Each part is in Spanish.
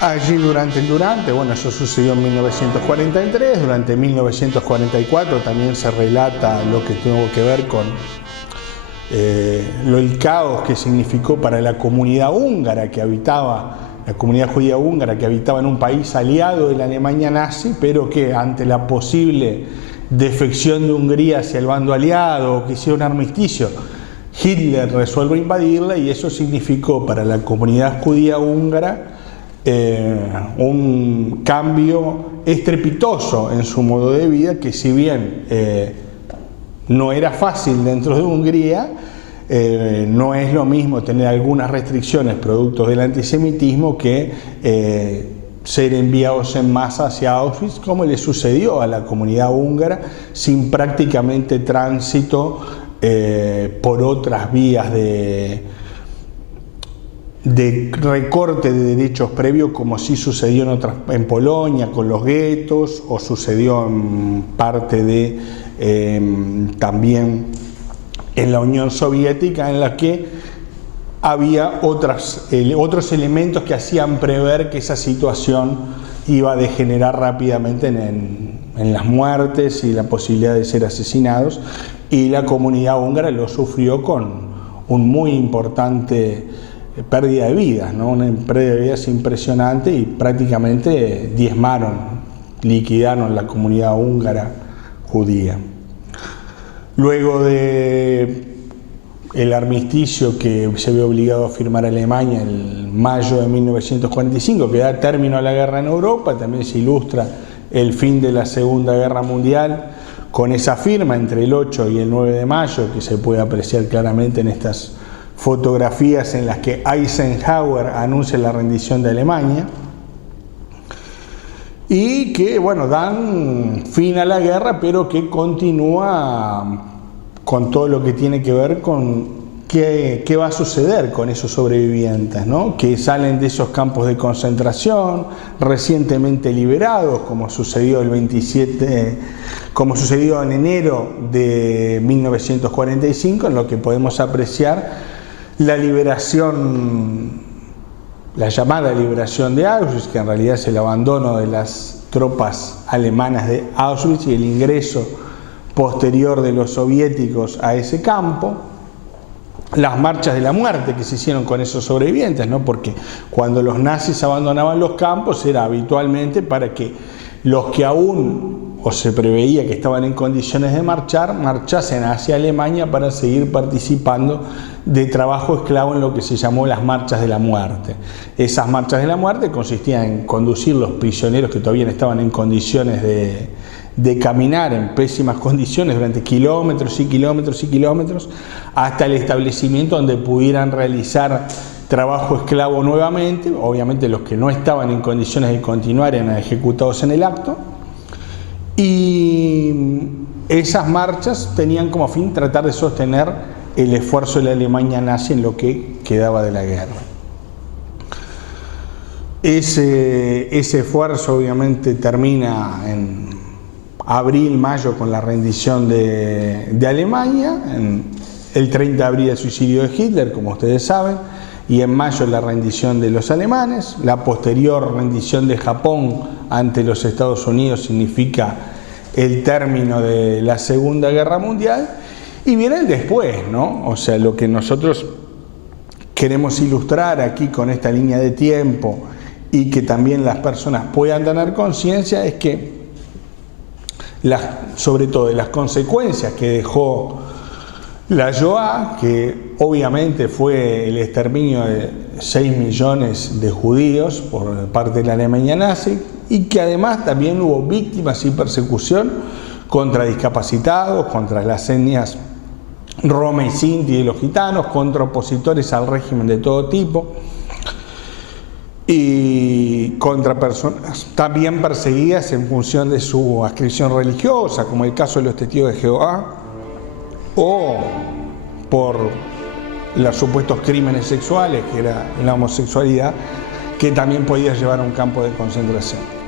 Allí durante, bueno, eso sucedió en 1943, durante 1944 también se relata lo que tuvo que ver con el caos que significó para la comunidad húngara que habitaba, la comunidad judía húngara que habitaba en un país aliado de la Alemania nazi, pero que ante la posible defección de Hungría hacia el bando aliado o que hiciera un armisticio, Hitler resuelve invadirla y eso significó para la comunidad judía húngara un cambio estrepitoso en su modo de vida, que si bien no era fácil dentro de Hungría, no es lo mismo tener algunas restricciones productos del antisemitismo que ser enviados en masa hacia Auschwitz, como le sucedió a la comunidad húngara, sin prácticamente tránsito por otras vías de recorte de derechos previos, como sí sucedió en Polonia con los guetos, o sucedió en parte de también en la Unión Soviética, en la que había otros elementos que hacían prever que esa situación iba a degenerar rápidamente en las muertes y la posibilidad de ser asesinados, y la comunidad húngara lo sufrió con un muy importante pérdida de vidas, ¿no? Una pérdida de vidas impresionante, y prácticamente diezmaron, liquidaron la comunidad húngara judía. Luego de el armisticio que se ve obligado a firmar Alemania en mayo de 1945, que da término a la guerra en Europa, también se ilustra el fin de la Segunda Guerra Mundial con esa firma entre el 8 y el 9 de mayo, que se puede apreciar claramente en estas fotografías en las que Eisenhower anuncia la rendición de Alemania, y que, bueno, dan fin a la guerra, pero que continúa con todo lo que tiene que ver con qué va a suceder con esos sobrevivientes, ¿no? Que salen de esos campos de concentración recientemente liberados, como sucedió en enero de 1945, en lo que podemos apreciar la liberación, la llamada liberación de Auschwitz, que en realidad es el abandono de las tropas alemanas de Auschwitz y el ingreso posterior de los soviéticos a ese campo, las marchas de la muerte que se hicieron con esos sobrevivientes, ¿no? Porque cuando los nazis abandonaban los campos era habitualmente para que los que aún, o se preveía que estaban en condiciones de marchar, marchasen hacia Alemania para seguir participando de trabajo esclavo en lo que se llamó las marchas de la muerte. Esas marchas de la muerte consistían en conducir los prisioneros que todavía no estaban en condiciones de caminar en pésimas condiciones durante kilómetros y kilómetros y kilómetros hasta el establecimiento donde pudieran realizar trabajo esclavo nuevamente. Obviamente los que no estaban en condiciones de continuar eran ejecutados en el acto, y esas marchas tenían como fin tratar de sostener el esfuerzo de la Alemania nazi en lo que quedaba de la guerra. Ese esfuerzo obviamente termina en abril, mayo, con la rendición de Alemania, el 30 de abril el suicidio de Hitler, como ustedes saben, y en mayo la rendición de los alemanes. La posterior rendición de Japón ante los Estados Unidos significa el término de la Segunda Guerra Mundial, y viene el después, ¿no? O sea, lo que nosotros queremos ilustrar aquí con esta línea de tiempo, y que también las personas puedan tener conciencia, es que sobre todo de las consecuencias que dejó la Shoah, que obviamente fue el exterminio de 6 millones de judíos por parte de la Alemania nazi, y que además también hubo víctimas y persecución contra discapacitados, contra las etnias roma y sinti y los gitanos, contra opositores al régimen de todo tipo, y contra personas también perseguidas en función de su adscripción religiosa, como el caso de los testigos de Jehová, o por los supuestos crímenes sexuales, que era la homosexualidad, que también podía llevar a un campo de concentración.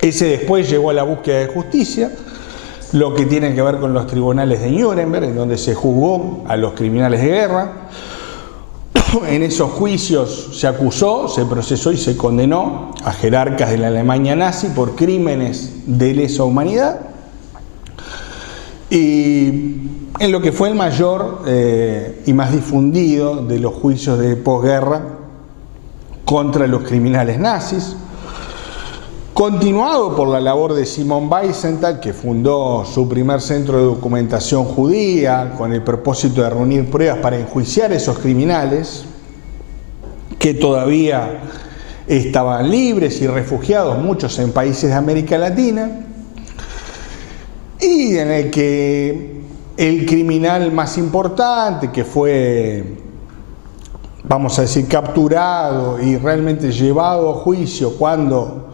Ese después llegó a la búsqueda de justicia, lo que tiene que ver con los tribunales de Nuremberg, en donde se juzgó a los criminales de guerra. En esos juicios se acusó, se procesó y se condenó a jerarcas de la Alemania nazi por crímenes de lesa humanidad. Y en lo que fue el mayor y más difundido de los juicios de posguerra contra los criminales nazis, continuado por la labor de Simon Wiesenthal, que fundó su primer centro de documentación judía con el propósito de reunir pruebas para enjuiciar a esos criminales que todavía estaban libres y refugiados, muchos en países de América Latina, y en el que el criminal más importante, que fue, vamos a decir, capturado y realmente llevado a juicio cuando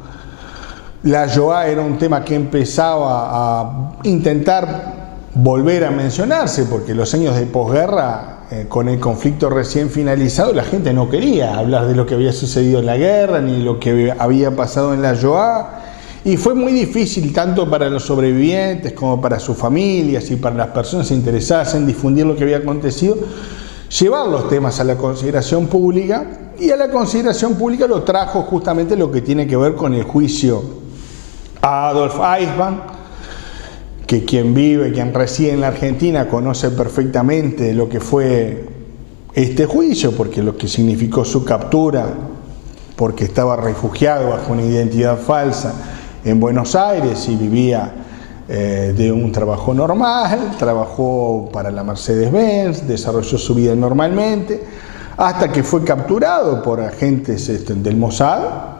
la Shoah era un tema que empezaba a intentar volver a mencionarse, porque los años de posguerra, con el conflicto recién finalizado, la gente no quería hablar de lo que había sucedido en la guerra, ni lo que había pasado en la Shoah, y fue muy difícil tanto para los sobrevivientes como para sus familias y para las personas interesadas en difundir lo que había acontecido, llevar los temas a la consideración pública, y a la consideración pública lo trajo justamente lo que tiene que ver con el juicio a Adolf Eichmann, que quien reside en la Argentina conoce perfectamente lo que fue este juicio, porque lo que significó su captura, porque estaba refugiado bajo una identidad falsa en Buenos Aires y vivía de un trabajo normal, trabajó para la Mercedes-Benz, desarrolló su vida normalmente, hasta que fue capturado por agentes del Mossad,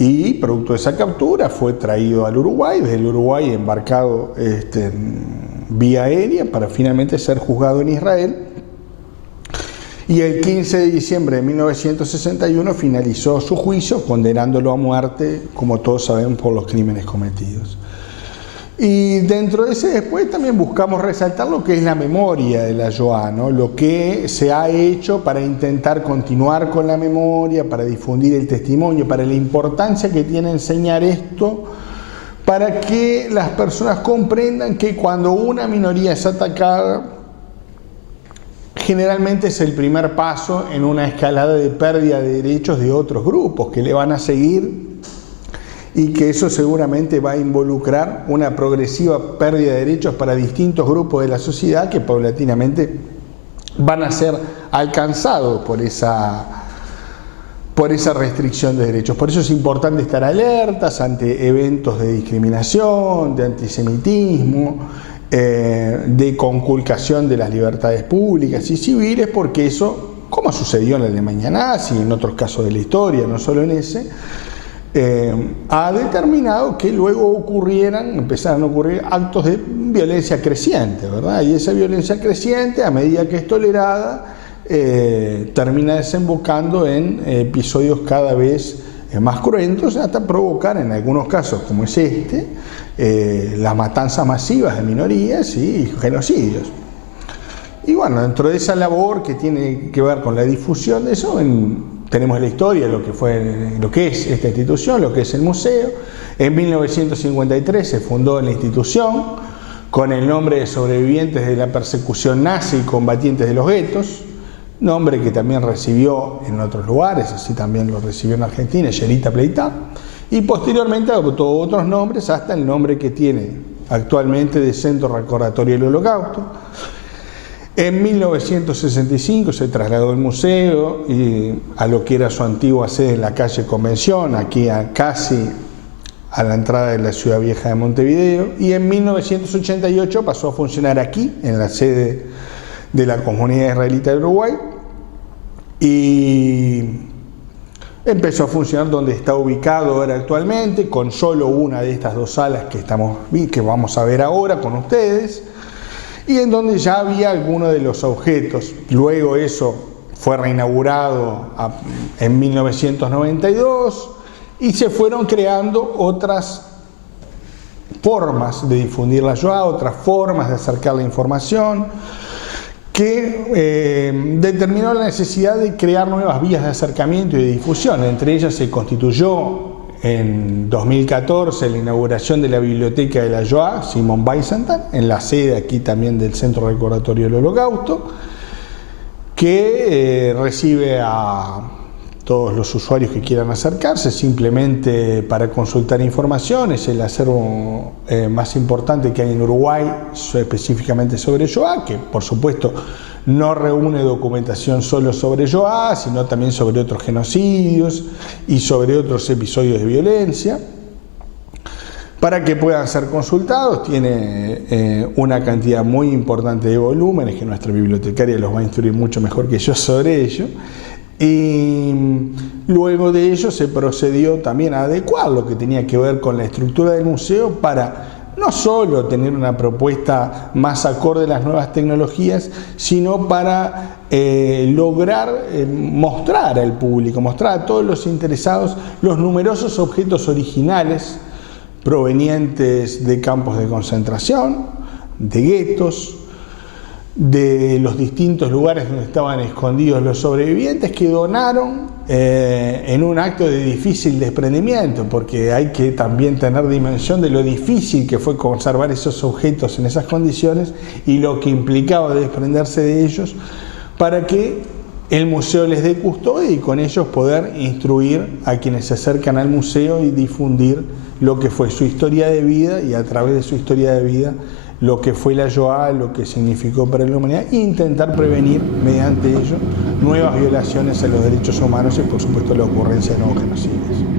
y producto de esa captura fue traído al Uruguay, desde el Uruguay embarcado vía aérea para finalmente ser juzgado en Israel. Y el 15 de diciembre de 1961 finalizó su juicio, condenándolo a muerte, como todos sabemos, por los crímenes cometidos. Y dentro de ese después también buscamos resaltar lo que es la memoria de la Shoah, ¿no? Lo que se ha hecho para intentar continuar con la memoria, para difundir el testimonio, para la importancia que tiene enseñar esto, para que las personas comprendan que cuando una minoría es atacada, generalmente es el primer paso en una escalada de pérdida de derechos de otros grupos que le van a seguir, y que eso seguramente va a involucrar una progresiva pérdida de derechos para distintos grupos de la sociedad que paulatinamente van a ser alcanzados por esa restricción de derechos. Por eso es importante estar alertas ante eventos de discriminación, de antisemitismo, de conculcación de las libertades públicas y civiles, porque eso, como sucedió en la Alemania nazi y en otros casos de la historia, no solo en ese, ha determinado que luego empezaran a ocurrir actos de violencia creciente, ¿verdad? Y esa violencia creciente, a medida que es tolerada, termina desembocando en episodios cada vez más cruentos, hasta provocar, en algunos casos como es las matanzas masivas de minorías y genocidios. Y bueno, dentro de esa labor que tiene que ver con la difusión de eso, tenemos la historia, lo que es esta institución, lo que es el museo. En 1953 se fundó la institución con el nombre de Sobrevivientes de la Persecución Nazi y Combatientes de los Guetos, nombre que también recibió en otros lugares, así también lo recibió en Argentina, Sherita Pleitá, y posteriormente adoptó otros nombres hasta el nombre que tiene actualmente de Centro Recordatorio del Holocausto. En 1965 se trasladó el museo a lo que era su antigua sede en la calle Convención, aquí casi a la entrada de la Ciudad Vieja de Montevideo, y en 1988 pasó a funcionar aquí, en la sede de la Comunidad Israelita de Uruguay, y empezó a funcionar donde está ubicado ahora actualmente, con solo una de estas dos salas que vamos a ver ahora con ustedes, y en donde ya había algunos de los objetos. Luego eso fue reinaugurado en 1992 y se fueron creando otras formas de difundir la Shoah, otras formas de acercar la información, que determinó la necesidad de crear nuevas vías de acercamiento y de difusión. Entre ellas se constituyó en 2014 la inauguración de la Biblioteca de la Shoah, Simón Wiesenthal, en la sede aquí también del Centro Recordatorio del Holocausto, que recibe a todos los usuarios que quieran acercarse simplemente para consultar información. Es el acervo más importante que hay en Uruguay, específicamente sobre Shoah, que por supuesto no reúne documentación solo sobre Shoah, sino también sobre otros genocidios y sobre otros episodios de violencia, para que puedan ser consultados. Tiene una cantidad muy importante de volúmenes que nuestra bibliotecaria los va a instruir mucho mejor que yo sobre ello. Y luego de ello se procedió también a adecuar lo que tenía que ver con la estructura del museo para no solo tener una propuesta más acorde a las nuevas tecnologías, sino para lograr mostrar al público, mostrar a todos los interesados los numerosos objetos originales provenientes de campos de concentración, de guetos, de los distintos lugares donde estaban escondidos los sobrevivientes, que donaron en un acto de difícil desprendimiento, porque hay que también tener dimensión de lo difícil que fue conservar esos objetos en esas condiciones y lo que implicaba desprenderse de ellos para que el museo les dé custodia y con ellos poder instruir a quienes se acercan al museo y difundir lo que fue su historia de vida, y a través de su historia de vida lo que fue la Shoah, lo que significó para la humanidad, e intentar prevenir mediante ello nuevas violaciones a los derechos humanos y por supuesto la ocurrencia de nuevos genocidios.